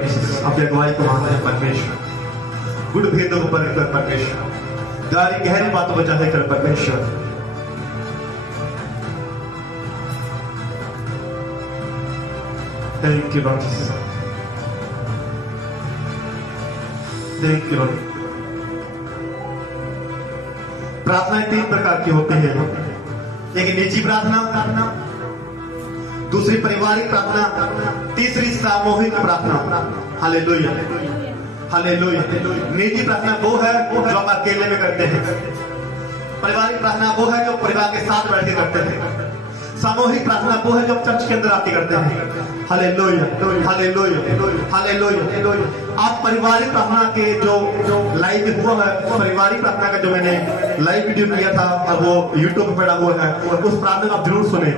Lord Jesus, आपकी अगुवाई को मांगते हैं परमेश्वर। गुड़ भेदों को परख कर परमेश्वर, गहरी बातों को जाने कर परमेश्वर। Thank you Lord Jesus, thank you Lord. प्रार्थनाएं 3 प्रकार की होती है, एक निजी प्रार्थना, दूसरी पारिवारिक प्रार्थना, तीसरी सामूहिक प्रार्थना। Hallelujah, hallelujah. निजी प्रार्थना वो है जो हम अकेले में करते हैं, पारिवारिक प्रार्थना वो है जो परिवार के साथ बैठ के करते हैं, सामूहिक प्रार्थना वो है जो चर्च के अंदर आके करते हैं। Hallelujah, hallelujah, hallelujah. आप पारिवारिक प्रार्थना के जो लाइव हुआ है, पारिवारिक प्रार्थना का जो मैंने लाइव वीडियो किया था और वो यूट्यूब पे पड़ा हुआ है, उस प्रार्थना आप जरूर सुने।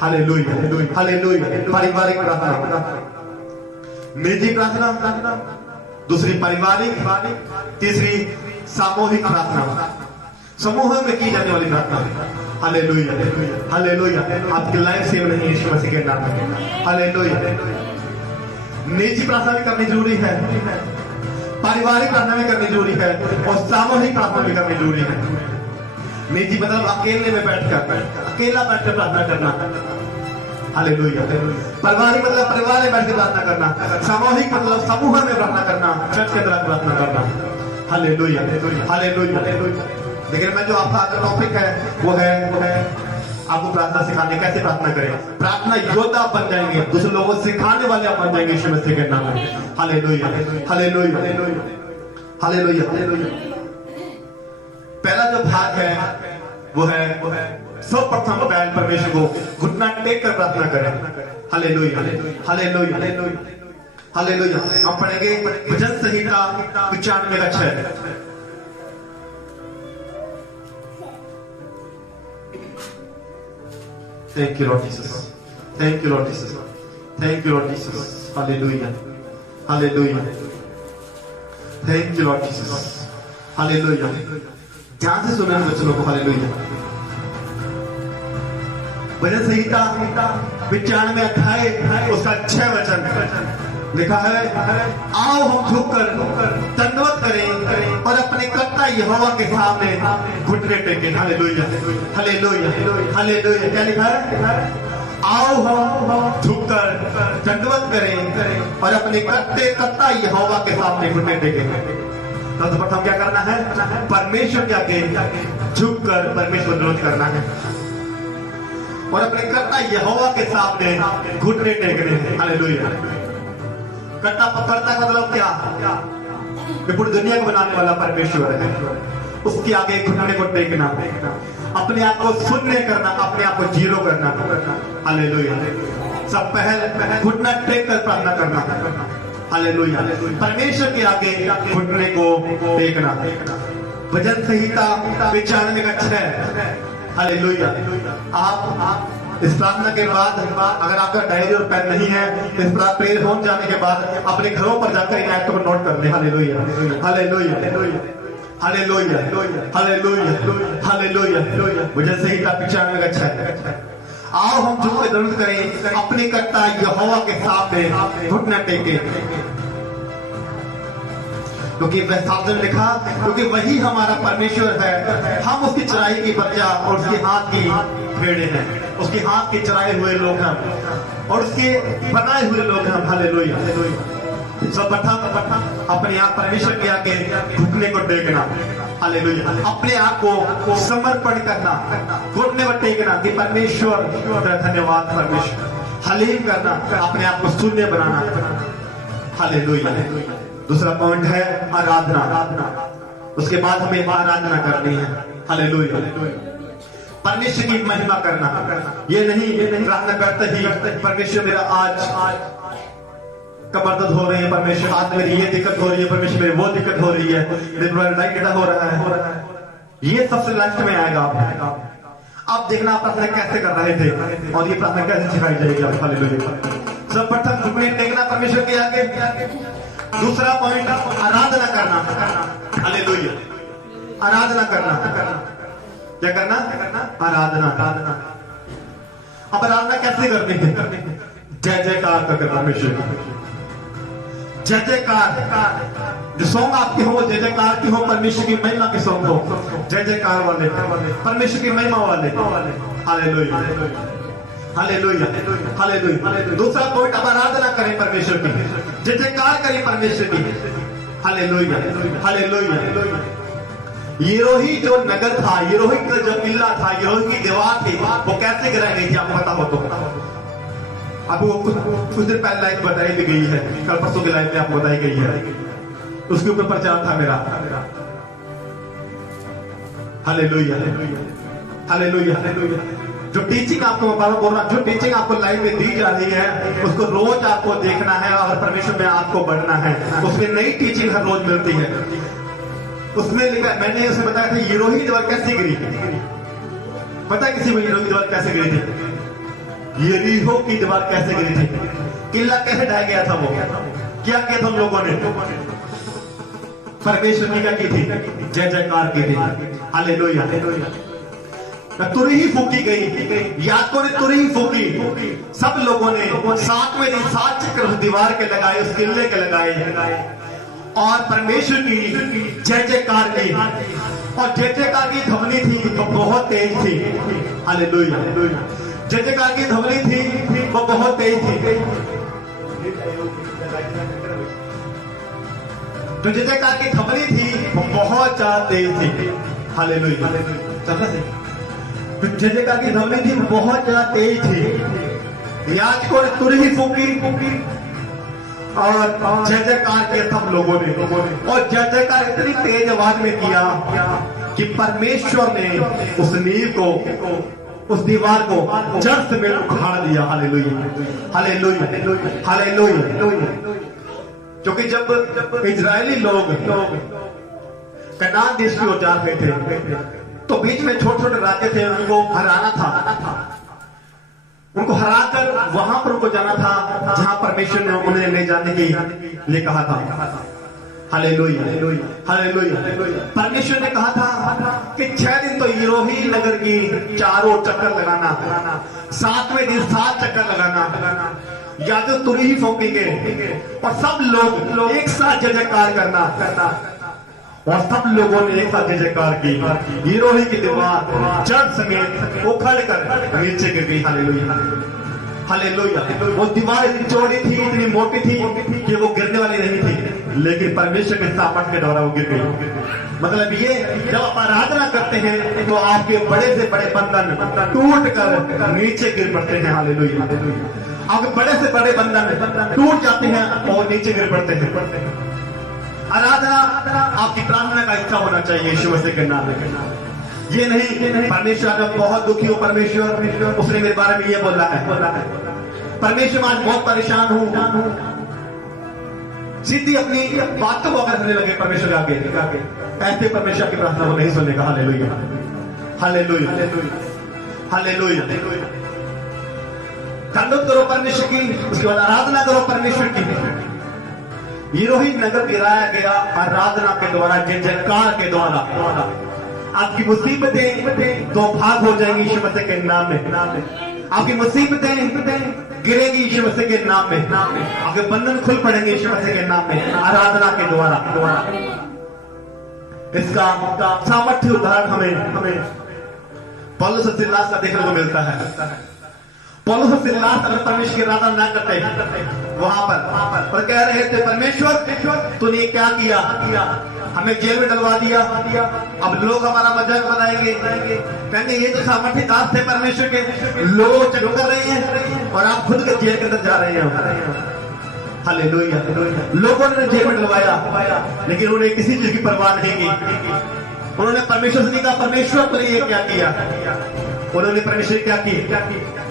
Hallelujah, hallelujah. पारिवारिक प्रार्थना, निजी प्रार्थना, दूसरी पारिवारिक, तीसरी सामूहिक प्रार्थना, समूह में की जाने वाली प्रार्थना। Hallelujah, hallelujah. आपकी लाइफ सेव नहीं यीशु मसीह के नाम में। हालेलुया। निजी प्रार्थना भी करनी जरूरी है, पारिवारिक प्रार्थना भी करनी जरूरी है और सामूहिक प्रार्थना भी करनी जरूरी है। निजी मतलब अकेले में बैठकर, अकेला बैठकर प्रार्थना करना। हालेलुया। पारिवारिक मतलब परिवार में बैठ के प्रार्थना करना, सामूहिक मतलब समूह में प्रार्थना करना, चर्च के अंदर प्रार्थना करना। Hallelujah, hallelujah. लेकिन मैं जो आपका टॉपिक है वो है आपको प्रार्थना सिखाने, कैसे प्रार्थना करें। प्रार्थना योद्धा आप बन जाएंगे, दूसरे लोगों को सिखाने वाले आप बन जाएंगे यीशु मसीह के नाम में। Hallelujah, hallelujah, hallelujah. पहला जो भाग है वो है सर्वप्रथम पैर परमेश्वर को घुटना टेक कर प्रार्थना करें। Hallelujah, hallelujah, hallelujah. हम पढ़ेंगे भजन संहिता 95 का 6। Thank you, Lord Jesus. Thank you, Lord Jesus. Thank you, Lord Jesus. Hallelujah. Hallelujah. Thank you, Lord Jesus. Hallelujah. ध्यान से सुनना बच्चों को। हालेलुया। भजन संहिता 95 अध्याय उसका 6 वचन लिखा है, आओ हम झुककर दंडवत करें और अपने कर्ता यहोवा के सामने घुटने टेकें। Hallelujah, hallelujah, hallelujah. क्या लिखा है? आओ हम झुककर दंडवत करें और अपने कर्ता यहोवा के सामने घुटने टेकें। तो प्रथम क्या करना है? परमेश्वर के आगे झुककर परमेश्वर विरोध करना है और अपने कर्ता यहोवा के सामने घुटने टेकने हैं। हालेलुया। कर्ता पकड़ता का मतलब क्या? पूरी दुनिया को बनाने वाला परमेश्वर है, उसके आगे घुटने को टेकना, अपने आप को शून्य करना, अपने आप को जीरो करना। हालेलुया। सब पहल घुटना टेक कर प्रार्थना करना। हालेलुया। परमेश्वर के आगे घुटने को टेकना। भजन संहिता 95 का 6। हालेलुया। आप इस प्रार्थना के बाद अगर आपका डायरी और पेन नहीं है, इस प्रेयर होम जाने के बाद अपने घरों पर जाकर इन आयतों को नोट कर लें। Hallelujah, hallelujah, hallelujah, hallelujah, hallelujah. भजन संहिता 95 का 6। आओ हम झुककर दंड करें, अपने कर्ता यहोवा के सामने घुटना टेके, क्योंकि वह साथ में लिखा, क्योंकि वही हमारा परमेश्वर है, हम उसकी चराई की प्रजा और उसके हाथ की भेड़े हैं, उसके हाथ के चराए हुए लोग हैं और उसके बनाए हुए लोग हैं। हालेलुया। सब अपने आप परमेश्वर के आगे घुटने को टेकना। हालेलुया। अपने आप को समर्पण करना, घुटने को टेकना कि परमेश्वर धन्यवाद, परमेश्वर हलीम करना, अपने आप को शून्य बनाना। हालेलुया। दूसरा पॉइंट है आराधना। उसके बाद हमें आराधना करनी है। हालेलुया। परमेश्वर की महिमा करना, ये नहीं प्रार्थना करते ही परमेश्वर मेरा आज कमर दर्द हो रही है, परमेश्वर हाथ मेरी ये दिक्कत हो रही है, परमेश्वर मेरी वो दिक्कत हो रही है, मेरा हो रहा है। ये सबसे लास्ट में आएगा। आप देखना आप प्रार्थना कैसे कर रहे थे और ये प्रार्थना कैसे सिखाई जाएगी आप। हालेलुया। सर्वप्रथम घुटने टेकना परमेश्वर के आगे। दूसरा पॉइंट आराधना करना। हालेलुया। आराधना करना। क्या करना? आराधना। अब आराधना कैसे करनी है? जय जयकार करके परमेश्वर। जय जयकार जो सॉन्ग आपके हो, जय जयकार की हो, परमेश्वर की महिमा के सॉन्ग हो, जय जयकार वाले, परमेश्वर की महिमा वाले। Hallelujah, hallelujah, hallelujah. दूसरा कोई आराधना करे परमेश्वर की, जय जयकार करे परमेश्वर की। Hallelujah, hallelujah. यिरोही जो नगर था, यिरोही का जो किला था, यिरोही की दीवार थी, वो कैसे गिराई गई थी आपको पता हो तो? अब वो कुछ दिन पहले लाइफ बताई भी गई है, कल परसों की लाइफ में आपको बताई गई है, उसके ऊपर प्रचार था मेरा। Hallelujah, hallelujah, hallelujah. जो टीचिंग आपको बोल रहा, जो टीचिंग आपको लाइफ में दी जा रही है, उसको रोज आपको देखना है और परमेश्वर में आपको बढ़ना है। उसमें नई टीचिंग हर रोज मिलती है। उसमें लिखा, मैंने उसे बताया था यिरोही दीवार कैसे गिरी। पता है किसी को यिरोही दीवार कैसे गिरी थी? यरीहो की दीवार कैसे गिरी थी? किला कैसे ढह गया था? वो क्या किया था उन लोगों ने? परमेश्वर की क्या की थी? जय जयकार की थी। Hallelujah, hallelujah. तुरही ही फूकी गई, याजकों ने तुरही ही फूकी, सब लोगों ने 7वें दिन 7 चक्कर उस दीवार के लगाए, उस किले के लगाए और परमेश्वर की जय जयकार की। और जय जयकार की ध्वनि थी तो बहुत तेज थी। हालेलुया, जय जयकार की ध्वनि थी वो बहुत तेज थी। जो जय जयकार की ध्वनि थी वो बहुत ज्यादा तेज थी। हालेलुया, जय जयकार की ध्वनि थी बहुत ज्यादा तेज थी। याजकों ने तुरही फूकी और जय जयकार किया सब लोगों ने। और जय जयकार इतनी तेज आवाज में किया कि परमेश्वर ने उस नींव को, उस दीवार को जड़ से में उखाड़ दिया। Hallelujah, hallelujah, hallelujah. क्योंकि जब इजरायली लोग कनान देश की ओर जा रहे थे तो बीच में छोटे छोटे राज्य थे, उनको हराना था। उनको हराकर वहां पर उनको जाना था जहां परमेश्वर ने उन्हें ले जाने के लिए कहा था। Hallelujah, hallelujah. परमेश्वर ने कहा था कि 6 दिन तो यिरोही नगर की चारों चक्कर लगाना, 7वें दिन 7 चक्कर लगाना, या तो तुरही फूकेंगे और सब लोग एक साथ जय जयकार करना। और सब लोगों ने एक साथ जय जयकार की। यिरोही की दीवार जड़ समेत उखड़ कर नीचे गिर गई। Hallelujah, hallelujah. वो दीवार इतनी चौड़ी थी, इतनी मोटी थी कि वो गिरने वाली नहीं थी, लेकिन परमेश्वर के सामर्थ के द्वारा वो गिर गई। मतलब ये, जब आप आराधना करते हैं तो आपके बड़े से बड़े बंधन टूट कर नीचे गिर पड़ते हैं। हालेलुया, आपके बड़े से बड़े बंधन टूट जाते हैं और नीचे गिर पड़ते हैं। आराधना आपकी प्रार्थना का हिस्सा होना चाहिए यीशु मसीह के नाम में। ये नहीं परमेश्वर जब बहुत दुखी हो, परमेश्वर उसने मेरे बारे में ये बोला है, परमेश्वर आज बहुत परेशान हूं, सीधी अपनी बातों को करने लगे परमेश्वर आगे, ऐसे परमेश्वर की प्रार्थना को नहीं सुनेगा। Hallelujah, hallelujah, hallelujah. धन्यवाद करो परमेश्वर की, उसके बाद आराधना करो परमेश्वर की। यिरोही नगर गिराया गया आराधना के द्वारा, जय जयकार के द्वारा। आपकी मुसीबतें 2 भाग हो जाएंगी यीशु मसीह के नाम में। आपकी मुसीबतें गिरेगी यीशु मसीह के नाम में। आपके बंधन खुल पड़ेंगे यीशु मसीह के नाम में, आराधना के द्वारा। इसका सामर्थ्य उदाहरण हमें पौलुस और सिलास का देखने को मिलता है। पौलुस और सिलास अगर परमेश्वर की आराधना न करते वहां पर कह रहे थे, परमेश्वर तूने क्या किया, हमें जेल में डलवा दिया, अब लोग हमारा मजाक बनाएंगे, कहेंगे ये तो सामर्थ्य दास थे परमेश्वर के, लोग चढ़ कर रहे हैं और आप खुद के जेल के अंदर जा रहे हैं। हालेलुया, लोगों ने जेल में डलवाया लेकिन उन्हें किसी चीज की परवाह नहीं की। उन्होंने परमेश्वर से कहा, परमेश्वर तूने ये क्या किया। उन्होंने परमेश्वर क्या की?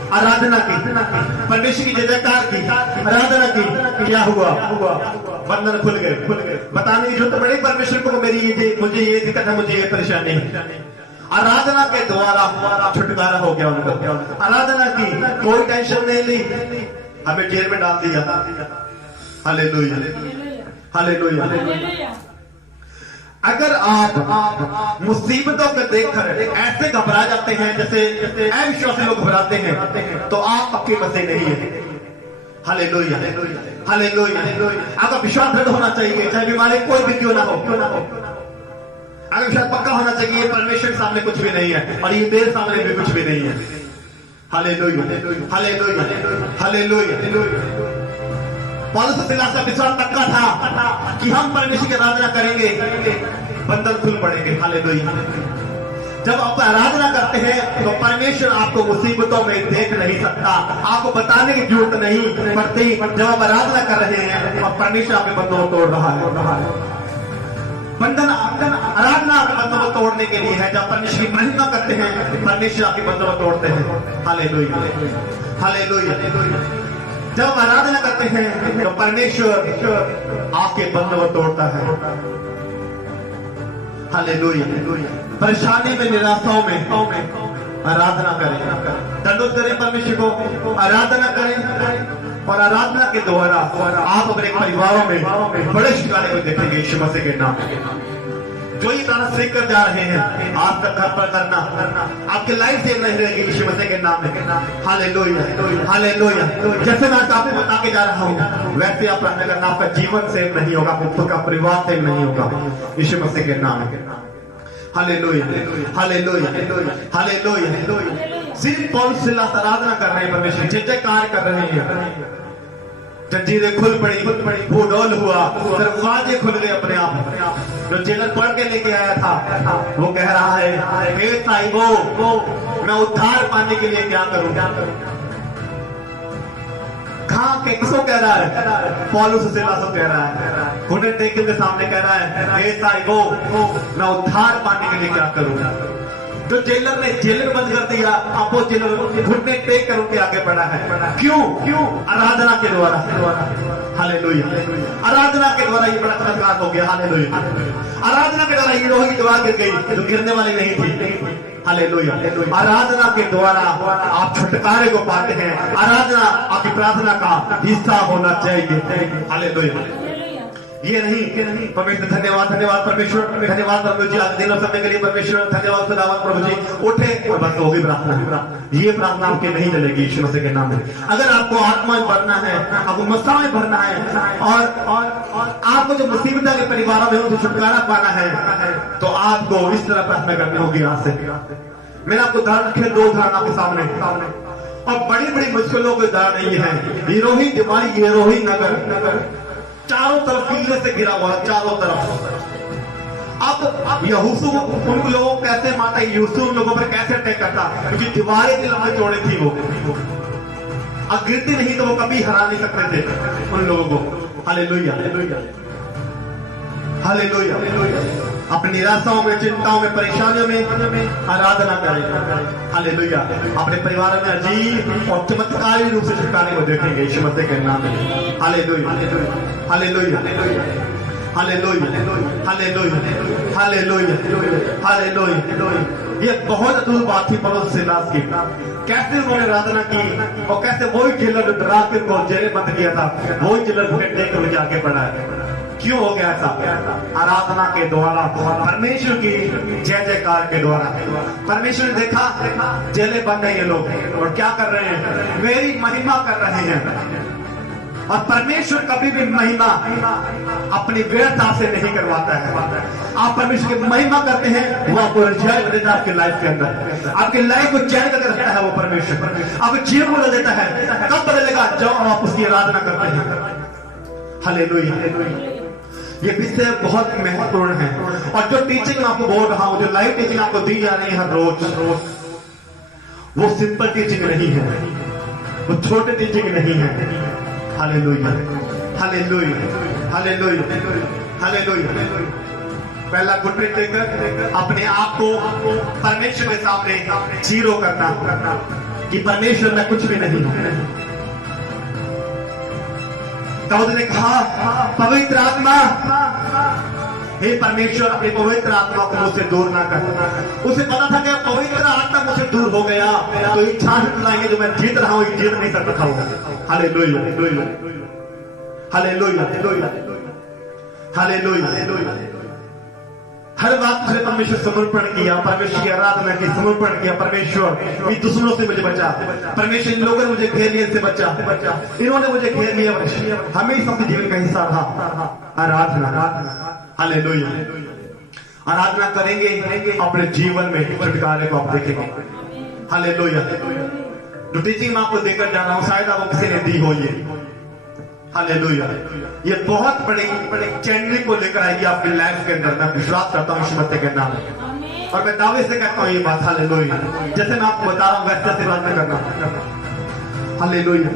आराधना की, परमेश्वर की जय जयकार की, आराधना की। क्या हुआ? बंधन खुल गए। बताने की जरूरत पड़ी परमेश्वर को, मुझे ये दिक्कत है, मुझे ये परेशानी है। आराधना के द्वारा छुटकारा हो गया उनको। आराधना की, कोई टेंशन नहीं ली, हमें जेल में डाल दिया। Hallelujah, hallelujah. अगर आप मुसीबतों को देखकर ऐसे घबरा जाते हैं जैसे अविश्वासी लोग घबराते हैं, तो आप पक्के बसे नहीं है। Hallelujah, hallelujah. आपका विश्वास दृढ़ होना चाहिए, चाहे बीमारी कोई भी क्यों ना हो। अगर विश्वास पक्का होना चाहिए, परमेश्वर के सामने कुछ भी नहीं है और ये मेरे सामने भी कुछ भी नहीं है। Hallelujah, hallelujah, hallelujah. पौलुस और सिलास का विश्वास पक्का था कि हम परमेश्वर की आराधना करेंगे, बंधन खुल पड़ेंगे। हालेलुया। जब आप आराधना करते हैं तो परमेश्वर आपको मुसीबतों में देख नहीं सकता, आपको बताने की जरूरत नहीं पड़ती। जब आप आराधना कर रहे हैं और परमेश्वर आपके बंधनों को तोड़ रहा है। बंधन आराधना आपके बंधनों को तोड़ने के लिए है। जब परमेश्वर की महिमा करते हैं, परमेश्वर आपके बंधनों को तोड़ते हैं। Hallelujah, hallelujah. जब आप आराधना करते हैं तो परमेश्वर आपके बंधनों को तोड़ता है। हालेलुया। परेशानी में, निराशाओं में आराधना करें, दंडोत करें परमेश्वर को, आराधना करें और आराधना के द्वारा आप अपने परिवारों में बड़े शिकारे को देखेंगे यीशु मसीह के नाम में। जो ये गाना सीख कर जा रहे हैं, आज तक घर पर करना, आपकी लाइफ सेव नहीं रहेगी यीशु मसीह के नाम में। Hallelujah, hallelujah. जैसे मैं आपको बता के जा रहा हूँ, वैसे आप प्रार्थना करना, आपका जीवन सेव नहीं होगा, आपका परिवार सेव नहीं होगा यीशु मसीह के नाम में। Hallelujah, hallelujah, hallelujah. सिर्फ पौलुस सिलास आराधना कर रहे हैं परमेश्वर, जय जयकार कर रहे हैं। जंजीरें खुल पड़ी, भूडोल हुआ, दरवाजे खुल गए अपने आप। जो जेलर पढ़ के लेके आया था वो कह रहा है, हे साहिबो, मैं उद्धार पाने के लिए क्या करूं? कहां के किसको कह रहा है? पौलुस सिलास को कह रहा है, घुटने टेक के सामने कह रहा है, हे साहिबो, मैं उद्धार पाने के लिए क्या करूं? जो जेलर ने जेल में बंद कर दिया, अब वो जेलर घुटने टेक कर उनके आगे बढ़ा है। क्यों? आराधना के द्वारा। हालेलुया, आराधना के द्वारा ये बड़ा चमत्कार हो गया। हालेलुया, आराधना के द्वारा ये रोही की दीवार गिर गई जो गिरने वाली नहीं थी। हालेलुया, आराधना के द्वारा आप छुटकारे को पाते हैं। आराधना आपकी प्रार्थना का हिस्सा होना चाहिए। हालेलुया। ये नहीं परमेश्वर, धन्यवाद, धन्यवाद परमेश्वर, धन्यवाद प्रभु जी, आज दिनों समय के लिए परमेश्वर, धन्यवाद खुदावंद प्रभु जी। उठे और बस होगी प्रार्थना। ये प्रार्थना आपके नहीं चलेगी यीशु मसीह के नाम में। अगर आपको आत्मा में भरना है, आपको मस्सा में भरना है और आपको जो मुसीबत के परिवारों में उनको छुटकारा पाना है, तो आपको इस तरह प्रार्थना करनी होगी। आज से मैंने आपको उदाहरण रखे, 2 उदाहरण आपके सामने, और बड़ी बड़ी मुश्किलों के उदाहरण ये है। हीरोही दिवाली, हीरोही नगर चारों तरफ किले से घिरा हुआ, चारों तरफ। अब यहोशू उन लोगों को कैसे मारता, यहोशू उन लोगों पर कैसे अटैक करता, क्योंकि दीवारें की लंबाई चौड़ी थी वो, अब गिरती नहीं तो वो कभी हरा नहीं सकते थे उन लोगों को। Hallelujah, hallelujah. अपनी निराशाओं में, चिंताओं में, परेशानियों में आराधना करें। हालेलुया। अपने परिवार में अजीब और चमत्कारी रूप से छुटकारे को देखेंगे यीशु मसीह के नाम में। Hallelujah, hallelujah, hallelujah, hallelujah, hallelujah, hallelujah. ये बहुत अद्भुत बात थी पौलुस सिलास की, कैसे उन्होंने आराधना की और कैसे वही जेलर डरा के उनको जेल बंद किया था, वही जेलर घुटने टेक कर आगे बढ़ा है। क्यों हो गया ऐसा? आराधना के द्वारा, परमेश्वर की जय जयकार के द्वारा। परमेश्वर ने देखा जेलें बंद है ये लोग और क्या कर रहे हैं? मेरी महिमा कर रहे हैं। और परमेश्वर कभी भी महिमा अपनी व्यर्थता से नहीं करवाता है। आप परमेश्वर की महिमा करते हैं, वो आपको जय देता है आपकी लाइफ के अंदर, आपकी लाइफ को चैन करके रखता है वो परमेश्वर, आपको जीवन बदल देता है। कब बदलेगा? जब आप उसकी आराधना करते हैं। हालेलुया। ये विषय बहुत महत्वपूर्ण है और जो टीचिंग मैं आपको बोल रहा हूं, जो लाइव टीचिंग आपको दी जा रही है हर रोज, वो सिंपल टीचिंग नहीं है, वो छोटे टीचिंग नहीं है। Hallelujah, hallelujah, hallelujah, hallelujah. पहला घुटने टेकर अपने आप को परमेश्वर के सामने जीरो करना कि परमेश्वर में कुछ भी नहीं हूं। दाऊद ने कहा, पवित्र आत्मा, हे परमेश्वर, अपनी पवित्र आत्मा को मुझसे दूर ना कर। उसे पता था कि पवित्र आत्मा मुझसे दूर हो गया तो इच्छा लाएंगे जो मैं जीत रहा हूं, ये जीत नहीं सकता था। Hallelujah, hallelujah, hallelujah. हर बात तुझे परमेश्वर समर्पण किया, परमेश्वर की आराधना की, समर्पण किया। परमेश्वर इन दुश्मनों से मुझे बचा, परमेश्वर इन लोगों ने मुझे घेर लिया, से बचा, इन्होंने मुझे घेर लिया, हमेशा अपने जीवन का हिस्सा रहा आराधना। हालेलुया। आराधना करेंगे अपने जीवन में छुटकारे को आप देखेंगे। हालेलुया। जो टीचिंग मैं आपको देकर जा रहा हूं, शायद आपको किसी ने दी हो ये। हालेलुया। ये बहुत बड़ी चेंजिंग को लेकर आएगी आपकी लाइफ के अंदर। मैं विश्वास करता हूँ यीशु मसीह के नाम में, और मैं दावे से कहता हूँ ये बात। हालेलुया। जैसे मैं आपको बता रहा हूँ वैसे से बात नहीं करना। हालेलुया।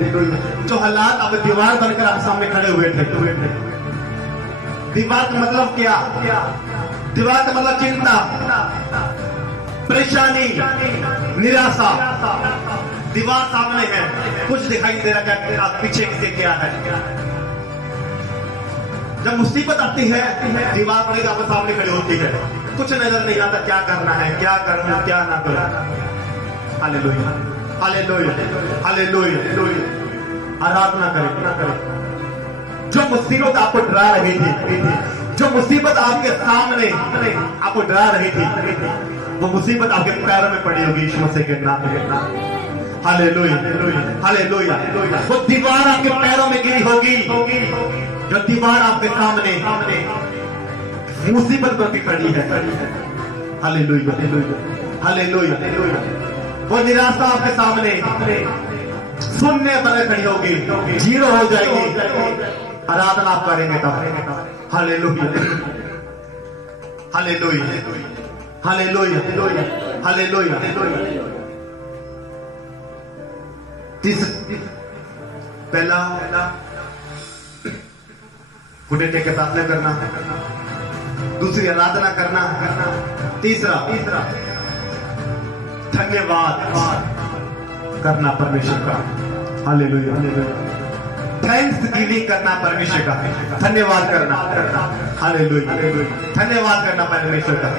जो हालात अब दीवार बनकर आपके सामने खड़े हुए थे, दीवार का मतलब क्या? दीवार का मतलब चिंता, परेशानी, निराशा। दीवार सामने है, कुछ दिखाई दे रहा है, आप पीछे से क्या है। जब मुसीबत आती है, दीवार अपने आपके सामने खड़ी होती है, कुछ नजर नहीं आता क्या करना है, क्या करना, क्या ना करना। Hallelujah, hallelujah, hallelujah. आराधना करें। जो मुसीबत आपको डरा रही थी, जो मुसीबत आपके सामने आपको डरा रही थी, वो मुसीबत आपके पैरों में पड़ी होगी यीशु मसीह के नाम में। Hallelujah, hallelujah. वो दीवार आपके पैरों में गिरी होगी, जो दीवार आपके सामने मुसीबत पर भी खड़ी है। Hallelujah, hallelujah. वो निराशा आपके सामने शून्य पर खड़ी होगी, जीरो हो जाएगी। आराधना आप करेंगे तब। Hallelujah, hallelujah, hallelujah, hallelujah. पहला घुटने टेक के प्रार्थना करना, दूसरी आराधना करना, तीसरा धन्यवाद करना परमेश्वर का। हालेलुया, थैंक्स गिविंग करना परमेश्वर का, धन्यवाद करना। हालेलुया, धन्यवाद करना परमेश्वर का।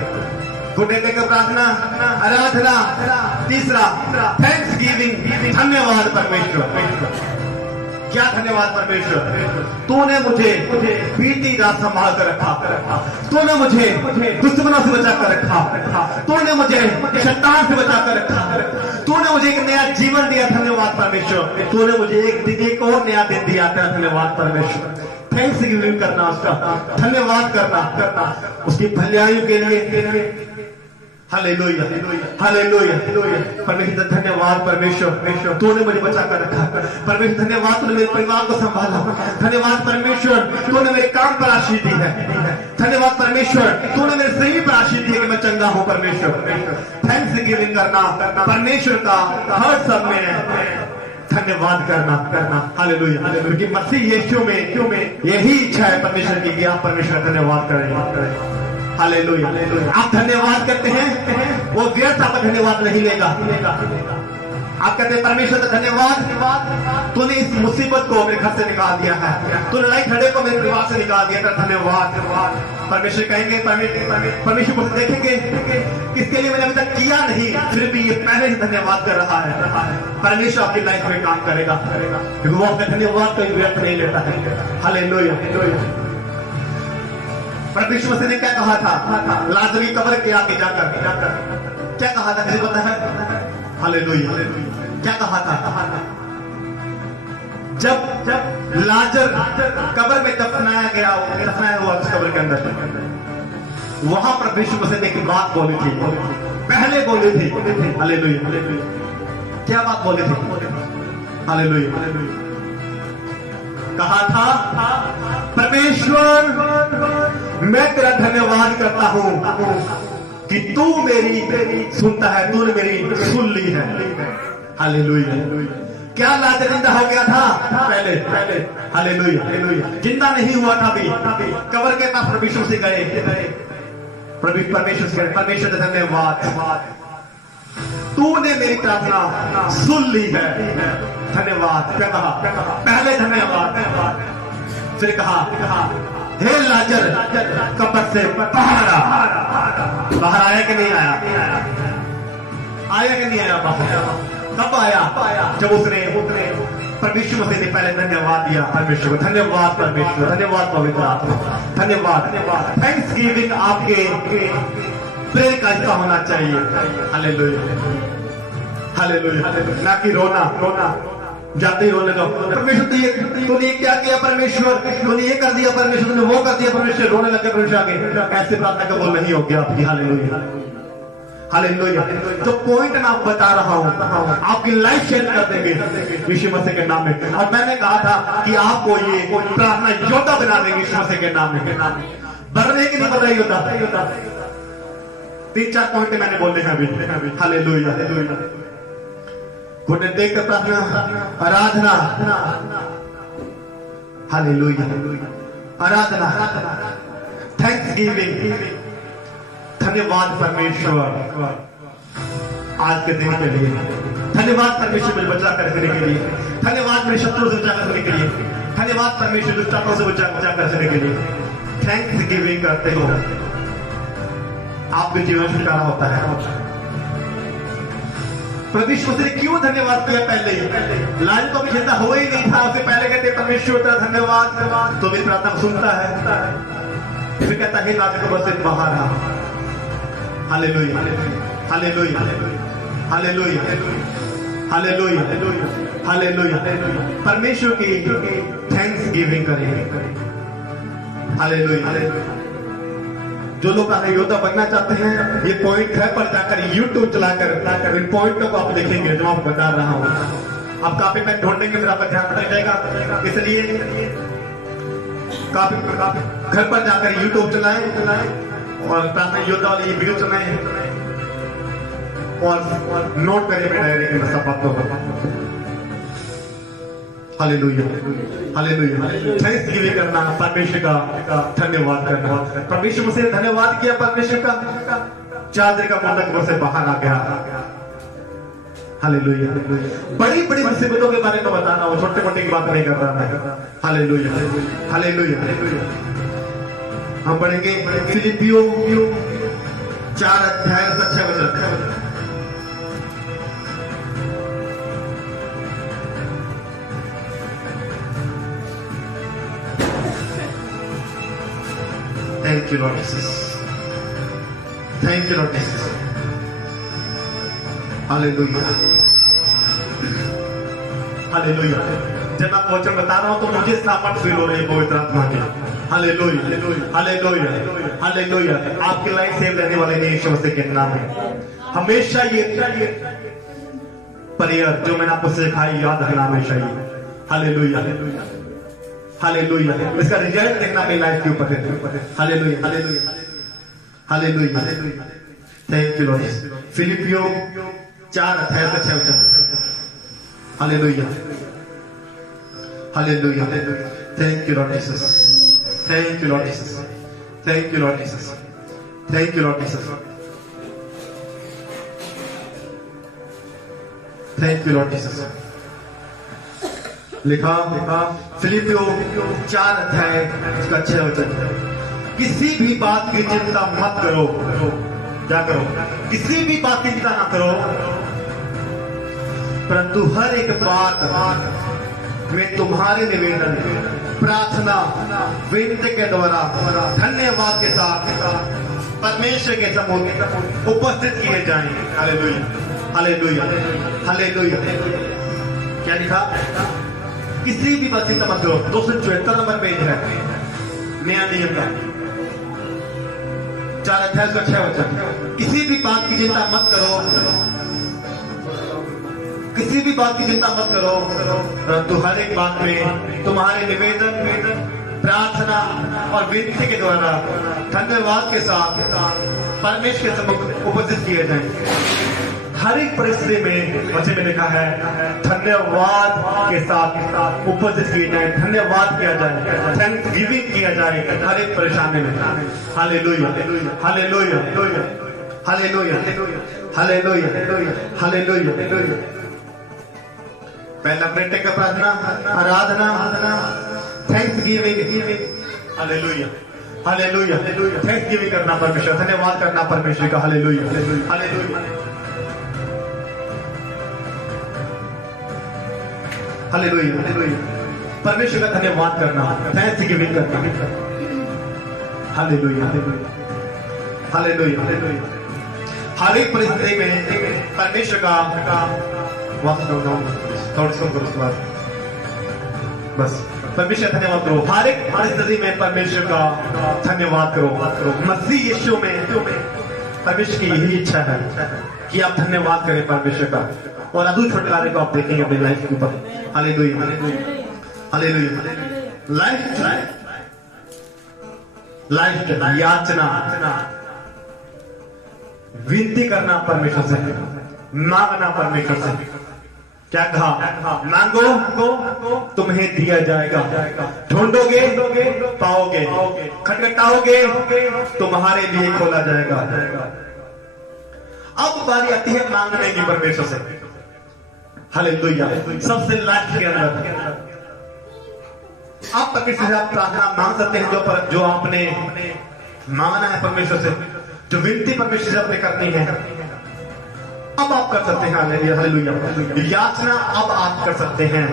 घुटने टेक के प्रार्थना, आराधना, तीसरा थैंक्स गिविंग, धन्यवाद परमेश्वर। क्या धन्यवाद परमेश्वर, तूने मुझे बीती रात संभाल कर रखा, तूने मुझे दुश्मनों से बचा कर रखा, तूने मुझे शैतान से बचा कर रखा, तूने मुझे एक नया जीवन दिया। धन्यवाद परमेश्वर, तूने मुझे एक और नया दिन दिया। धन्यवाद परमेश्वर। थैंक्स गिविंग करना, उसका धन्यवाद करना उसकी भलाइयों के लिए। Hallelujah, hallelujah. परमेश्वर धन्यवाद परमेश्वर, तूने मुझे बचा कर रखा। परमेश्वर धन्यवाद, तूने मेरे परिवार को संभाला। धन्यवाद परमेश्वर, तूने मेरे काम पर आशीष दी है। धन्यवाद परमेश्वर, तूने मेरे सही पर आशीष दी है कि मैं चंगा हूं। परमेश्वर थैंक्स गिविंग करना परमेश्वर का हर समय धन्यवाद करना। हालेलुया, क्योंकि मसीह यीशु में यही इच्छा है परमेश्वर की कि आप परमेश्वर धन्यवाद करें। हालेलुया। आप धन्यवाद करते हैं, वो व्यर्थ आपका धन्यवाद नहीं लेगा। आप कहते हैं परमेश्वर धन्यवाद, तूने इस मुसीबत को मेरे घर से निकाल दिया है, तूने लड़ाई झगड़े को मेरे परिवार से निकाल दिया था। धन्यवाद। परमेश्वर कहेंगे, परमेश्वर को देखेंगे किसके लिए मैंने अभी तक किया नहीं, फिर भी ये पहले ही धन्यवाद कर रहा है। परमेश्वर आपकी लाइफ में काम करेगा, क्योंकि वो अपने धन्यवाद को व्यर्थ नहीं लेता है। हालेलुया। परमेश्वर मसीह ने क्या कहा था लाजर की कब्र के आगे जाकर? क्या कहा था, किसी पता है? हालेलुया, क्या कहा था? जब लाजर कब्र में दफनाया हुआ उस कब्र के अंदर, वहां पर परमेश्वर मसीह ने एक बात बोली थी, पहले बोली थी। हालेलुया, क्या बात बोली थी? हालेलुया। कहा था, परमेश्वर मैं तेरा धन्यवाद करता हूं कि तू मेरी सुनता है, तूने मेरी सुन ली है। हालेलुया। क्या लाजर जिंदा हो गया था पहले? हालेलुया। जिंदा नहीं हुआ था अभी, कब्र के पास परमेश्वर से गए। परमेश्वर धन्यवाद, तूने मेरी प्रार्थना सुन ली है। धन्यवाद। क्या कहा? पहले धन्यवाद, फिर कहा हे लाजर कब्र से बाहर आया कि नहीं आया? आया कि नहीं आया बाहर? कब आया? जब उसने परमेश्वर मसीह ने पहले धन्यवाद दिया परमेश्वर को। धन्यवाद परमेश्वर, धन्यवाद पवित्र आत्मा, धन्यवाद। थैंक्स गिविंग आपके प्रेयर का हिस्सा होना चाहिए। हालेलुया, हालेलुया, ना कि रोना जाते ही रोने दो। परमेश्वर तूने ये क्या किया परमेश्वर, तूने ये कर दिया परमेश्वर, तूने वो कर दिया परमेश्वर, रोने लगे परमेश्वर आगे। ऐसे प्रार्थना कबूल नहीं होगी आपकी। Hallelujah, hallelujah. तो पॉइंट मैं आपको बता रहा हूँ, आपकी लाइफ चेंज कर देंगे यीशु मसीह के नाम में। और मैंने कहा था कि आपको ये प्रार्थना योद्धा बना देंगे यीशु मसीह के नाम में। बढ़ने की नहीं बढ़ रही होता। 3-4 पॉइंट मैंने बोले हैं अभी। हालेलुया, घुटने देख कर प्रार्थना, आराधना, हालेलुया, आराधना, थैंक्स गिविंग, धन्यवाद परमेश्वर आज के दिन के लिए। धन्यवाद परमेश्वर मेरे बचा कर देने के लिए। धन्यवाद मेरे शत्रु से बचा कर देने के लिए। धन्यवाद परमेश्वर दुष्टात्माओं से बचा कर देने के लिए। थैंक्स गिविंग करते हो, आपके जीवन छुटकारा होता है। परमेश्वर ने क्यों धन्यवाद किया पहले ही? लाज तो अभी चिंता हो ही नहीं था, उससे पहले कहते परमेश्वर तेरा धन्यवाद, तो मेरी प्रार्थना सुनता है। फिर कहता है लाज को बस बाहर आ। Hallelujah, hallelujah, hallelujah, hallelujah, hallelujah. परमेश्वर की थैंक्स गिविंग करें। हालेलुया। जो लोग आगे योद्धा बनना चाहते हैं, ये पॉइंट घर पर जाकर यूट्यूब चलाकर इन पॉइंटों को आप देखेंगे जो आपको बता रहा हूँ। आप काफी पेन ढूंढेंगे, फिर आपका ध्यान भटक जाएगा। इसलिए काफी घर पर जाकर यूट्यूब चलाएं और प्रार्थना योद्धा वाली ये वीडियो चलाएं और नोट करें डायरी में सब बातों को। Hallelujah, hallelujah. थैंक्स गिविंग करना, परमेश्वर का धन्यवाद करना। परमेश्वर मुझसे धन्यवाद किया परमेश्वर का, चादर का मुंडक से बाहर आ गया। हालेलुया। बड़ी बड़ी मुसीबतों के बारे में बताना हो, छोटे मोटे की बात नहीं कर रहा है। Hallelujah, hallelujah. हम पढ़ेंगे फिलिपियों 4 अध्याय 6 वचन। Thank you Lord Jesus. Thank you Lord Jesus. Hallelujah. Hallelujah. जब मैं वचन बता रहा हूं तो मुझे स्थापना फील हो रही है पवित्र आत्मा की। Hallelujah, hallelujah, hallelujah. आपकी लाइफ सेव रहने वाले नहीं यीशु मसीह के नाम में। हमेशा ये प्रेयर जो मैंने आपको सिखाई याद रखना हमेशा ही। Hallelujah, hallelujah. इसका रिजल्ट देखना अपनी लाइफ के ऊपर है। Hallelujah, hallelujah, hallelujah. Thank you Lord. फिलिपियों 4 अध्याय 6 वचन। Hallelujah, hallelujah. Thank you Lord Jesus, thank you Lord Jesus, thank you Lord Jesus, thank you Lord Jesus, thank you Lord Jesus. लिखा फिलिपियों 4 अध्याय 6 वचन। किसी भी बात की चिंता मत करो। क्या करो? किसी भी बात की चिंता ना करो, परंतु हर एक बात में तुम्हारे निवेदन, प्रार्थना, विनती के द्वारा धन्यवाद के साथ परमेश्वर के सम्मुख उपस्थित किए जाएं। Hallelujah, hallelujah, hallelujah. क्या लिखा? किसी भी बात की चिंता मत करो। 274 नंबर पेज है नया नियम का 4 अध्याय 6 वचन। किसी भी बात की चिंता मत करो, किसी भी बात की चिंता मत करो, परंतु हर एक बात में तुम्हारे निवेदन, प्रार्थना और विनती के द्वारा धन्यवाद के साथ परमेश्वर के सम्मुख उपस्थित किए जाएं। हर एक परिस्थिति में वचन में लिखा है धन्यवाद के साथ उपस्थित किए जाए, धन्यवाद किया जाए, थैंक्स गिविंग किया जाए हर एक परेशानी में। Hallelujah, hallelujah, hallelujah, hallelujah, hallelujah. पहला प्रेरित का प्रार्थना, आराधना, thanksgiving. Hallelujah, hallelujah, thanksgiving करना परमेश्वर, धन्यवाद करना परमेश्वर का। Hallelujah, hallelujah. Hallelujah, hallelujah. परमेश्वर का धन्यवाद करना, थैंक्स गिविंग करना। Hallelujah, hallelujah, hallelujah. हर एक परिस्थिति में परमेश्वर का बस परमेश्वर धन्यवाद करो। हर एक परिस्थिति में परमेश्वर का धन्यवाद करो। मसीह यीशु में परमेश्वर की यही इच्छा है कि आप धन्यवाद करें परमेश्वर का, और अद्भुत छुटकारे को आप देखेंगे अपनी लाइफ के ऊपर। Hallelujah, hallelujah. लाइफ याचना, विनती करना परमेश्वर से, मांगना परमेश्वर से। क्या कहा? मांगो तुम्हें दिया जाएगा, ढूंढोगे पाओगे, खटखटाओगे तुम्हारे लिए खोला जाएगा। अब बारी आती है मांगने की परमेश्वर से। हालेलुया। सबसे लास्ट के अंदर आप परमेश्वर से आप प्रार्थना मांग सकते हैं, जो आपने मांगना है परमेश्वर से, जो विनती परमेश्वर से आपने करनी है, अब आप कर सकते हैं। हालेलुया। याचना अब आप कर सकते हैं।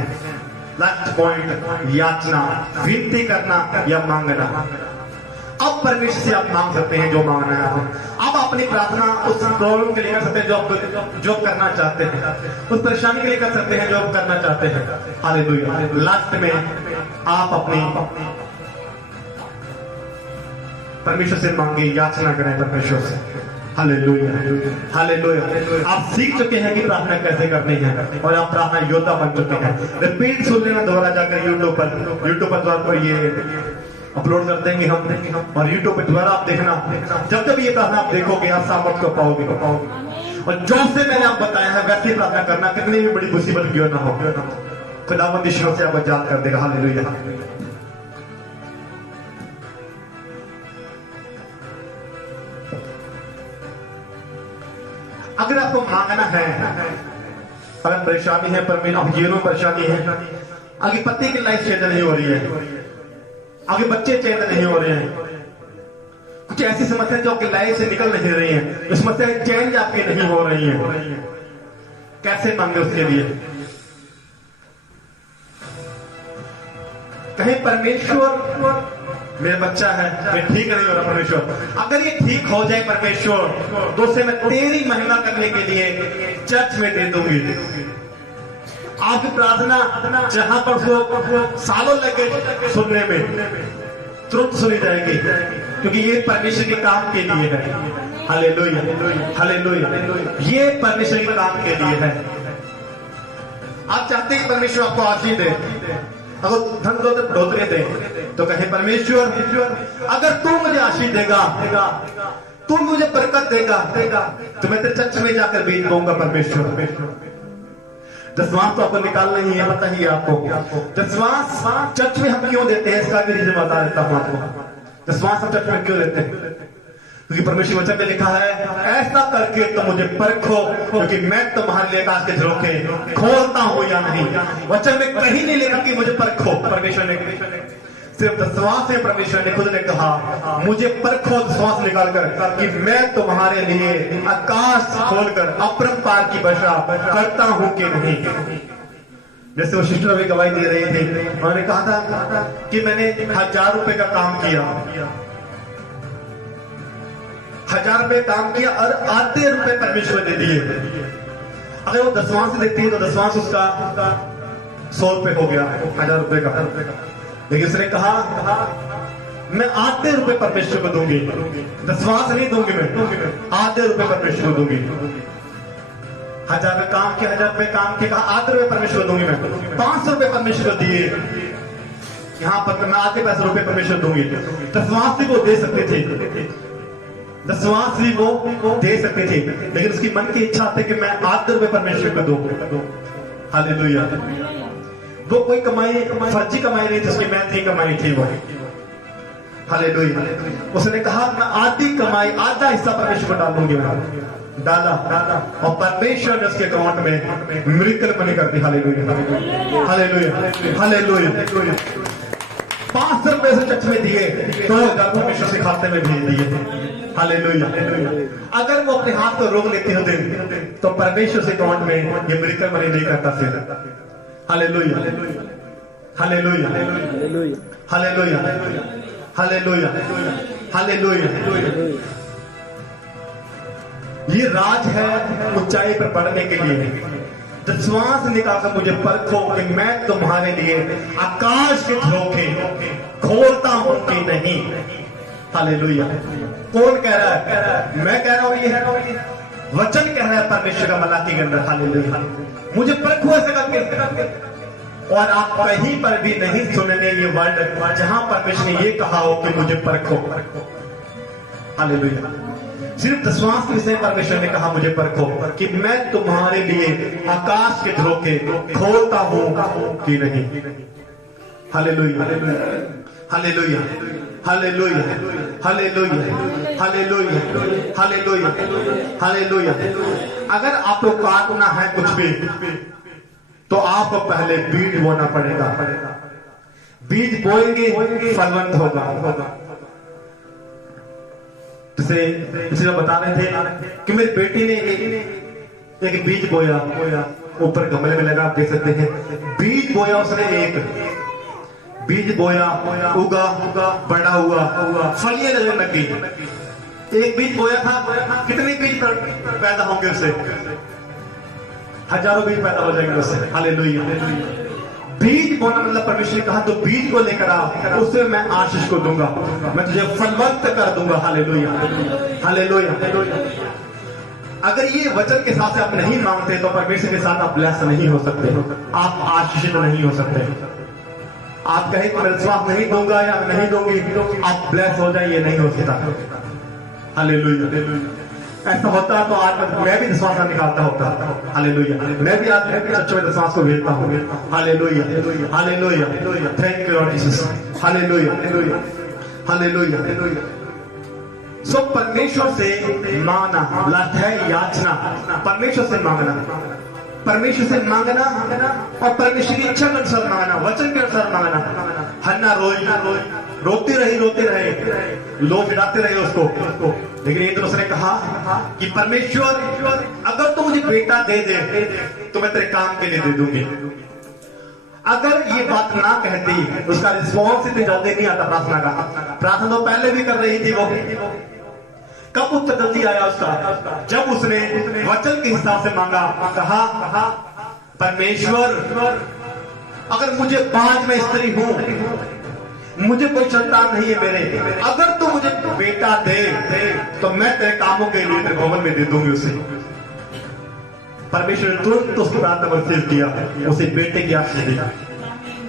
लास्ट पॉइंट, याचना, विनती करना या मांगना। अब परमेश्वर से आप मांग सकते हैं जो मांगना है आपको। अब अपनी प्रार्थना उस प्रॉब्लम के लिए कर सकते हैं जो करना चाहते हैं, उस परेशानी के लिए कर सकते हैं जो आप करना चाहते हैं। हालेलुया। लास्ट में आप अपनी परमेश्वर से मांगे, याचना करें परमेश्वर से। Hallelujah, hallelujah. आप सीख चुके हैं कि प्रार्थना कैसे करनी है, और आप प्रार्थना योद्धा बन चुके हैं। रिपीट सुनने में दोबारा जाकर यूट्यूब पर द्वारा पर ये अपलोड कर देंगे हम, और यूट्यूब पर दोबारा आप देखना। जब ये प्रार्थना आप देखोगे, आप सामर्थ को पाओगे। और जो से मैंने आप बताया है वैसे प्रार्थना करना, कितनी भी बड़ी मुसीबत क्यों ना हो, खुदावंद ईश्वर से आपको याद कर देगा। हालेलुया। अगर आपको मांगना है, अगर परेशानी है, जीवन परेशानी है, आगे पति की लाइफ चेंज नहीं हो रही है, आगे बच्चे चेंज नहीं हो रहे हैं, कुछ ऐसी समस्या जो आपकी लाइफ से निकल नहीं रही है, समस्या चेंज आपकी नहीं हो रही है, कैसे मांगे उसके लिए? कहीं परमेश्वर मेरा बच्चा है, मैं ठीक नहीं हो रहा परमेश्वर, अगर ये ठीक हो जाए परमेश्वर तो उसे मैं तेरी महिमा करने के लिए चर्च में दे दूंगी। आपकी प्रार्थना जहां पर सालों लगे सुनने में, तुरंत सुनी जाएगी, क्योंकि ये परमेश्वर के काम के लिए है। Hallelujah, hallelujah. ये परमेश्वर के काम के लिए है। आप चाहते हैं परमेश्वर आपको आशीष दे, अगर धन दौलत बढ़ोतरी दे, तो कहे परमेश्वर अगर तू मुझे आशीष देगा, तू मुझे बरकत देगा, तो मैं तेरे चर्च में जाकर बीत दूंगा। परमेश्वर दसवां तो आपको निकालना ही है, पता ही आपको। दसवां चर्च में हम क्यों देते हैं, इसका भी रीजन बता देता हूं आपको। दसवां सब चर्च में क्यों देते हैं? क्योंकि परमेश्वर वचन में लिखा है, ऐसा करके तो मुझे परखो, क्योंकि मैं तुम्हारे लिए आकाश के झरोखे खोलता हूं या नहीं। वचन में कहीं नहीं लिखा कि मुझे परखो। परमेश्वर ने सिर्फ दसवां से परमेश्वर ने खुद ने कहा, मुझे परखो दसवां निकाल कर, कि मैं तुम्हारे लिए आकाश खोलकर अपरंपार की वर्षा करता हूं कि नहीं। जैसे वो सिस्टर अभी गवाही दे रहे थे, उन्होंने कहा था कि मैंने 1000 रुपए का काम किया, 1000 रुपए काम किया और आधे रुपए परमेश्वर दे दिए। अगर वो दसवां से देती है तो दसवां से उसका 100 रुपए हो गया, 1000 रुपए का। लेकिन उसने कहा मैं आधे रुपए परमेश्वर को दूंगी, दसवां से नहीं दूंगी, मैं आधे रुपए परमेश्वर को दूंगी। 1000 रुपए काम किया, 1000 रुपए काम किया, आधे रुपए परमेश्वर को दूंगी मैं। 500 रुपए परमेश्वर को दिए, यहाँ पर मैं आधे पैसे रुपए परमेश्वर दूंगी। दसवां से वो दे सकते थे, दसवां से वो दे सकते थे, लेकिन उसकी मन की इच्छा थी कि मैं आधे रुपए परमेश्वर को दूं। हालेलुया। वो कोई कमाई फर्जी कमाई नहीं थी, उसकी मेहनत की कमाई थी वो। हालेलुया। उसने कहा मैं आधी कमाई, आधा हिस्सा परमेश्वर को डालूंगी। डाला और परमेश्वर ने उसके अकाउंट में मिरेकल मनी कर दी। Hallelujah, hallelujah, hallelujah. 500 रुपए से चर्च में दिए, 2000 परमेश्वर के खाते में भेज दिए। हालेलुया। अगर वो अपने हाथ को रोक लेते होते तो परमेश्वर से अकाउंट में ये मिरेकल मनी नहीं करता फिर। Hallelujah, hallelujah, hallelujah, hallelujah, hallelujah. ये राज है ऊंचाई पर बढ़ने के लिए। जब श्वास निकालकर मुझे परखो कि मैं तुम्हारे लिए आकाश के झरोखे खोलता हूं कि नहीं। हालेलुया। कौन कह रहा है? मैं कह रहा हूं, ये है वचन कह रहा है परमेश्वर का मलाकी के अंदर। हालेलुया। मुझे परखो ऐसे करके। और आप कहीं पर भी नहीं सुनेंगे ये वर्ड जहां परमेश्वर ने ये कहा हो कि मुझे परखो। हालेलुया। सिर्फ विश्वास के विषय परमेश्वर ने कहा मुझे परखो कि मैं तुम्हारे लिए आकाश के झरोखे खोलता हूं कि नहीं। Hallelujah, hallelujah, hallelujah, hallelujah, hallelujah, hallelujah, hallelujah. अगर आपको काटना है कुछ भी तो आपको पहले बीज बोना पड़ेगा। बीज बोएंगे फलवंत होगा। जैसे बता रहे थे कि मेरी बेटी ने एक बीज बोया, ऊपर गमले में लगा, आप देख सकते हैं। बीज बोया उसने, एक बीज बोया, उगा, बड़ा हुआ, फलियां लगने लगी। एक बीज बोया था, कितने बीज पैदा होंगे उससे? हजारों बीज पैदा हो जाएंगे उससे। हालेलुया। बीज बोना मतलब परमेश्वर ने कहा तो बीज को लेकर आ, उससे मैं आशीष को दूंगा, मैं तुझे फलवंत कर दूंगा। Hallelujah, hallelujah. अगर ये वचन के साथ आप नहीं मांगते तो परमेश्वर के साथ आप ब्लेस नहीं हो सकते, आप आशीषित नहीं हो सकते। आप कहें कि मैं विश्वास नहीं दूंगा या नहीं दूंगी, आप ब्लेस हो जाए, ये नहीं हो सकता। हालेलुया। ऐसा होता तो आज मैं भी विश्वास निकालता होता। हालेलुया। मैं भी आज सच में विश्वास को भेजता हूँ। Hallelujah, hallelujah. Thank you Lord Jesus. Hallelujah, hallelujah. So परमेश्वर से मांगना लत है याचना। परमेश्वर से मांगना, परमेश्वर से मांगना और परमेश्वर की इच्छा के अनुसार मांगना, वचन के अनुसार मांगना। हन्ना रोती रहे, लोग चिढ़ाते रहे उसको, लेकिन एक दिन उसने कहा कि परमेश्वर अगर तू मुझे बेटा दे दे तो मैं तेरे काम के लिए दे दूंगी। अगर ये बात ना कहती, उसका रिस्पॉन्स इतनी जल्दी नहीं आता प्रार्थना का। प्रार्थना तो पहले भी कर रही थी वो, कब उत्तर जल्दी आया उसका? जब उसने वचन के हिसाब से मांगा। कहा परमेश्वर अगर मुझे 5 में स्त्री हूं, मुझे कोई संतान नहीं है मेरे, अगर तू मुझे बेटा दे तो मैं तेरे कामों के लिए तेरे भवन में दे दूंगी उसे। परमेश्वर ने तुरंत उसकी प्रार्थना पर रिसीव किया, उसे बेटे की आशीष दी।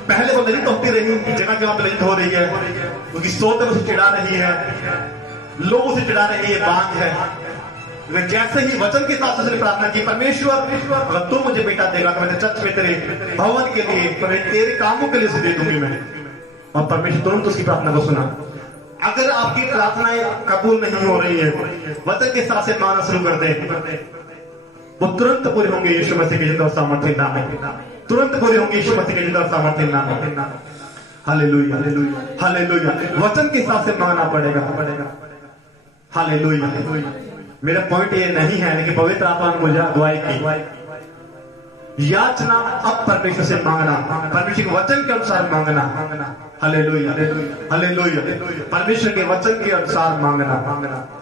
पहले वो ललित होती रही, जगह जगह ललित हो रही है, उनकी सोच उसे चिढ़ा रही है, लोग उसे चिढ़ा रहे हैं, बात है। लेकिन जैसे ही वचन के साथ उसने प्रार्थना की, परमेश्वर अगर तू मुझे बेटा देगा तो मैं चर्च में तेरे भवन के लिए, तेरे कामों के लिए उसे दे दूंगी मैं। और परमेश्वर तुरंत उसकी प्रार्थना को सुना। अगर आपकी प्रार्थनाएं कबूल नहीं हो रही है, वचन के साथ से मांगना शुरू कर दे, वो तुरंत पूरे होंगे यीशु मसीह के जिंदा और सामर्थ्य नाम में। तुरंत पूरे होंगे यीशु मसीह के जिंदा और सामर्थ्य नाम में। Hallelujah, hallelujah. वचन के हिसाब से मांगना पड़ेगा। हालेलुया। मेरा पॉइंट ये नहीं है, लेकिन पवित्र आत्मा ने मुझे अगुवाई की। याचना अब परमेश्वर से मांगना, परमेश्वर के वचन के अनुसार मांगना। Hallelujah, hallelujah. परमेश्वर के वचन के अनुसार मांगना।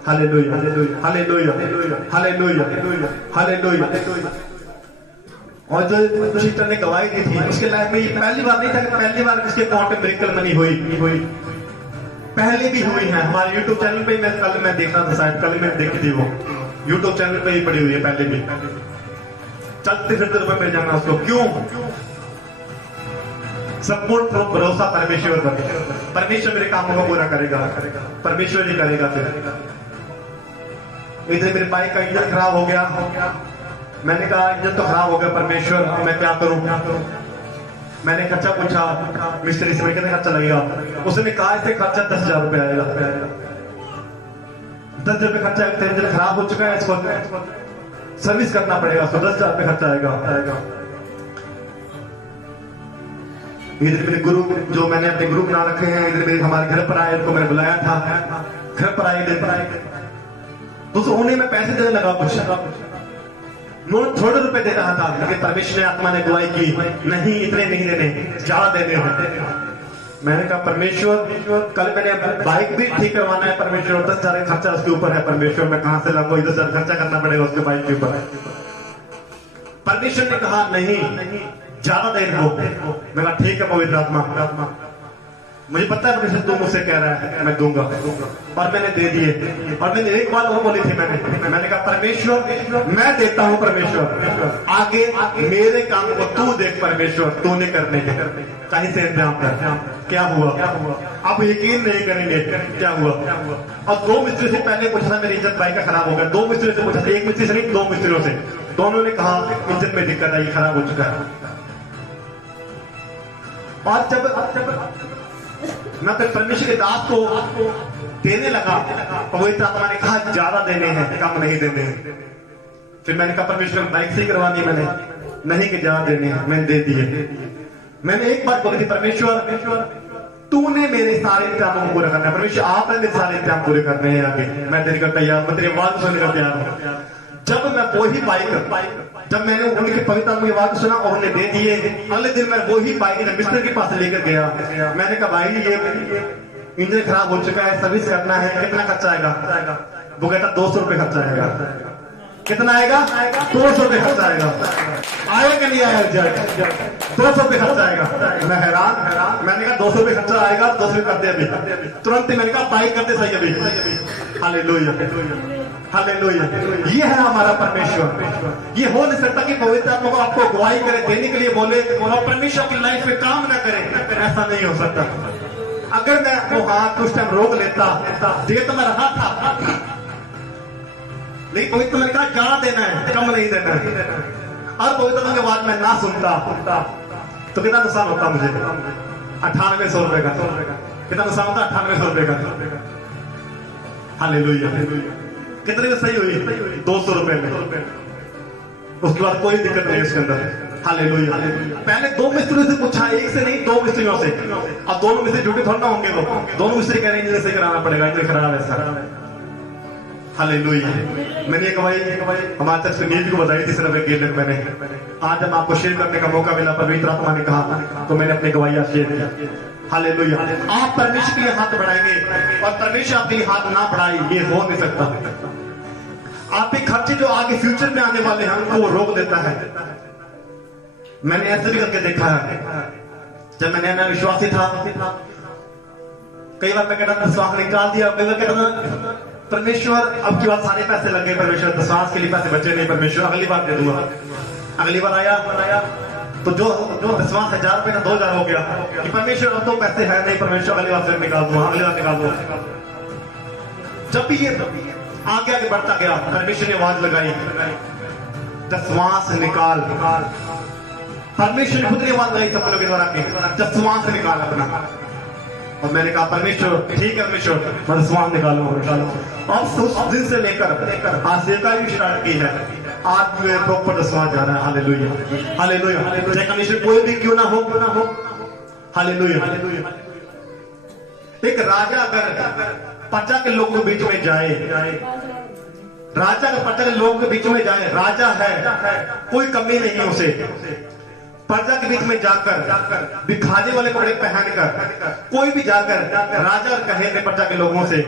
Hallelujah, hallelujah, hallelujah, hallelujah. और जो सिस्टर ने गवाही दी थी, उसके लाइफ में ये पहली बार नहीं था कि पहली बार उसके अकाउंट में मिरेकल मनी हुई, पहले भी हुई है। हमारे YouTube चैनल पे मैं देख रहा था, शायद कल मैं देखी थी, वो YouTube चैनल पे ही पड़ी हुई है पहले भी। चलते फिरते रुपए मिल जाना उसको। क्यों? संपूर्ण भरोसा परमेश्वर पर। परमेश्वर मेरे कामों को पूरा करेगा, परमेश्वर ही करेगा। फिर इधर मेरे बाइक का इंजन खराब हो गया, मैंने कहा इंजन तो खराब हो गया, परमेश्वर मैं क्या करूं? मैंने खर्चा पूछा मिस्त्री से, कितने खर्चा लगेगा? उसने कहा इससे खर्चा 10,000 रुपए आएगा। 10,000 रुपए खर्चा, इंजन खराब हो चुका है, इसको सर्विस करना पड़ेगा, उसको 10,000 रुपए खर्चा आएगा। इधर मेरे गुरु, जो मैंने अपने ग्रुप बना रखे हैं, इधर मेरे हमारे घर पर आए, उनको मैंने बुलाया था, घर पर आए, इधर पर आए, तो उन्हें मैं पैसे देने लगा कुछ। मैं थोड़े रुपए दे रहा था, लेकिन परमेश्वर ने आत्मा ने गवाही की नहीं इतने नहीं देने, ज्यादा देने हैं। मैंने कहा परमेश्वर, कल मैंने बाइक भी ठीक करवाना है परमेश्वर, 10,000 खर्चा उसके ऊपर है परमेश्वर, मैं कहां से लाऊंगा, 10,000 खर्चा करना पड़ेगा उसके बाइक के ऊपर। परमेश्वर ने कहा नहीं ज्यादा दे दो। मैं कहा ठीक है पवित्र आत्मा, मुझे पता है परमेश्वर तू मुझसे कह रहा है मैं दूंगा, और मैंने दे दिए। और मैंने एक बात वो बोली थी, मैंने कहा परमेश्वर मैं देता हूं परमेश्वर, आगे मेरे काम को तू देख परमेश्वर, तूने करने के कहीं से इंतजाम कर। क्या हुआ आप यकीन नहीं करेंगे क्या हुआ। और 2 मिस्त्री से पहले पूछा था, मेरी इज्जत बाइक का खराब हो गया। 2 मिस्त्री से पूछा था, एक मिस्त्री से नहीं 2 मिस्त्रियों से, दोनों ने कहा इंजन में दिक्कत आई, खराब हो चुका है। और जब मैं तो परमेश्वर के दास को देने लगा, पवित्र आत्मा ने कहा ज्यादा देने हैं, कम नहीं देने हैं। फिर मैंने कहा परमेश्वर बाइक से करवानी, मैंने नहीं कि ज्यादा देने हैं, मैंने दे दिए। मैंने एक बात बोली थी, परमेश्वर तूने मेरे सारे इंतजामों को पूरा करना है, परमेश्वर आपने मेरे सारे इंतजाम पूरे करने हैं आगे, मैं तेरे का तैयार, मैं तेरी आवाज सुनने का तैयार हूं। जब मैं वही बाइक, जब मैंने उनके पवित्र आत्मा की आवाज सुना और उन्हें दे दिए, अगले दिन मैं वही बाइक मिस्टर के पास लेकर गया। मैंने कहा भाई ये इंजन खराब हो चुका है, सर्विस करना है, कितना खर्चा आएगा? वो कहता 200 रुपये खर्चा आएगा। कितना आएगा? 200 रुपये खर्चा आएगा। आएगा कि नहीं आया? 200 रुपये खर्चा आएगा। मैं हैरान, मैंने कहा 200 रुपये खर्चा आएगा, 200 रुपये कर दे अभी। तुरंत ही मैंने कहा बाइक करते सही अभी। Hallelujah, hallelujah. ये है हमारा परमेश्वर। ये हो नहीं सकता कि पवित्र आत्मा को आपको गवाही करे, देने के लिए बोले और परमेश्वर की लाइफ में काम ना करे, ऐसा नहीं हो सकता। अगर मैं वो हाथ उस टाइम रोक लेता, दे तो मैं रहा था, लेकिन पवित्र ने कहा ज्यादा देना है, कम नहीं देना है। और पवित्र के बाद मैं ना सुनता तो कितना नुकसान होता मुझे? 9800 रुपए का। कितना नुकसान होता? 9800 रुपए का। हालेलुया। कितने में सही हुई? 200 रुपए में। उसके बाद कोई दिक्कत नहीं उसके अंदर। हालेलुया। पहले 2 मिस्त्रियों से पूछा, एक से नहीं 2 मिस्त्रियों से। अब दोनों मिस्त्री झूठे थोड़ा ना होंगे, वो दोनों मिस्त्री कह रहे हैं इनसे कराना पड़ेगा, इनसे खराब है सर। हालेलुया। मैंने एक भाई हमारे तरफ से नींद को बताई थी सिर्फ एक गेट मैंने। आज जब आपको शेयर करने का मौका मिला, पवित्र आत्मा ने कहा, तो मैंने अपनी गवाही शेयर की। हालेलुया। आप परमेश्वर के लिए हाथ बढ़ाएंगे और परमेश्वर आपके लिए हाथ ना बढ़ाए, ये हो नहीं सकता। आपके खर्चे जो आगे फ्यूचर में आने वाले हैं उनको वो रोक देता है। मैंने ऐसे भी करके देखा है। जब मैं नया विश्वासी था, कई बार मैं कहता विश्वास निकाल दिया, कई बार कहता परमेश्वर अब की बात सारे पैसे लगे, परमेश्वर विश्वास के लिए पैसे बचे नहीं, परमेश्वर अगली बार दे दूंगा। अगली बार आया तो जो विश्वास 1000 रुपए का 2000 हो गया कि परमेश्वर अब तो पैसे है नहीं, परमेश्वर अगली बार से निकाल दूंगा, अगली बार निकाल दूंगा। जब भी ये आगे बढ़ता गया, परमेश्वर ने आवाज लगाई, श्वास निकाल। परमेश्वर ने खुद ने आवाज लगाई सपनों के द्वारा, श्वास निकाल अपना। और मैंने कहा परमेश्वर ठीक है परमेश्वर, मैं श्वास निकालूंगा। अब उस दिन से लेकर आज सेवकाई भी स्टार्ट की है, आज मेरे प्रॉपर श्वास जा रहा है। Hallelujah, hallelujah. चाहे कंडीशन कोई भी क्यों ना हो, हालेलुया। एक राजा अगर प्रजा के लोगों के बीच में जाए, राजा अगर प्रजा के लोगों के बीच में जाए, राजा है, कोई कमी नहीं है उसे, प्रजा के बीच में जाकर दिखाने वाले कपड़े पहनकर कोई भी जाकर राजा और कहे प्रजा के लोगों से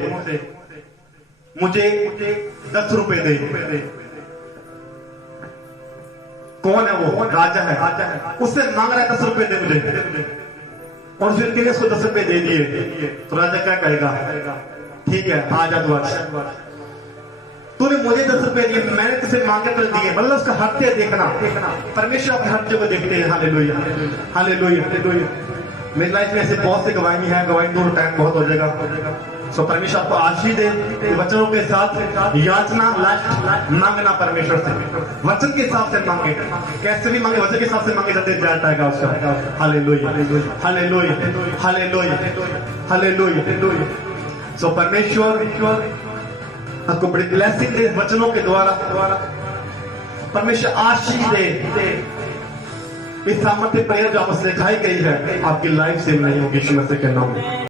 मुझे 10 रुपए दे। कौन है वो? राजा है। उससे मांग रहा है 10 रुपए दे मुझे, और फिर किसी उसको 10 रुपए दे दिए, तो राजा क्या कहेगा? ठीक है आ जा तू, तूने मुझे 10 रुपए दिए, मैंने तुझे मांगे कर दिए। मतलब उसका हत्या देखना, परमेश्वर अपने हत्या को देखते हैं। Hallelujah, hallelujah. मेरी लाइफ में ऐसे बहुत से गवाही है, गवाही दूर टाइम बहुत हो जाएगा। सो परमेश्वर आपको आशीष दे, वचनों के साथ याचना मांगना परमेश्वर से, वचन के हिसाब से मांगे, कैसे भी मांगे वचन के हिसाब से मांगे, जब दे जाता है उसका। Hallelujah, hallelujah, hallelujah, hallelujah. So परमेश्वर आपको बड़ी ब्लेसिंग दे वचनों के द्वारा, परमेश्वर आशीष दे। इस सामर्थ्य प्रेयर जो आपको सिखाई गई है आपकी लाइफ से नहीं होगी, यीशु मसीह के नाम में।